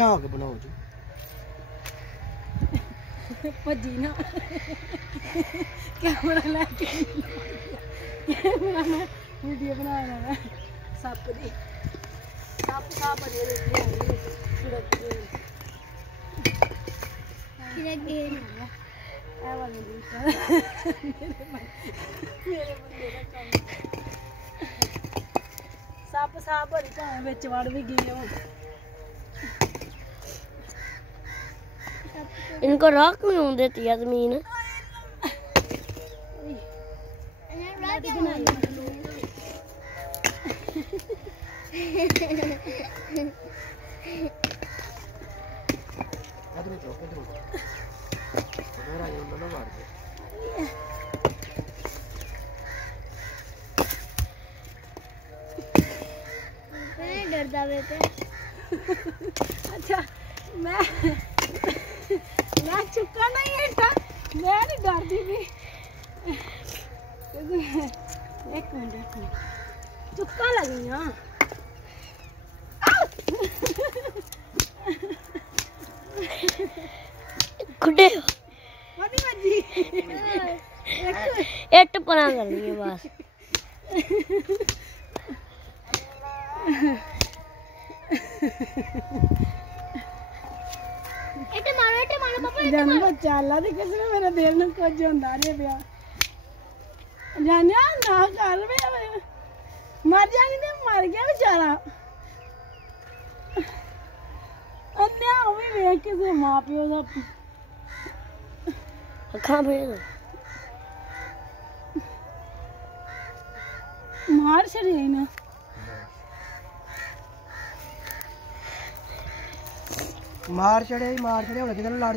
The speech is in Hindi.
झाग बनाओ जी भजी ना कैमरा लैके कैमरा वीडियो बनाना है सप दी सप बने सप साफ बड़ी भावें बिच वड़ भी गए हो इनको राख क्यों नहीं देती है जमीन डरदा बेटे अच्छा मैं चुका नहीं है मैं नहीं डरती थी एक मिनट चुका लगी हाँ खुदे मजी एट पना करनी है बस जन्म चाला ते किसी ने मेरे दिल में कुछ होंदा नहीं पिया जानिया ना कर मर जानी ते मर गया बेचारा अन्या भी वेख किसी मां प्यो दा अखां भेज मार छड़ी ना मार चढ़े हुणे किधर लड़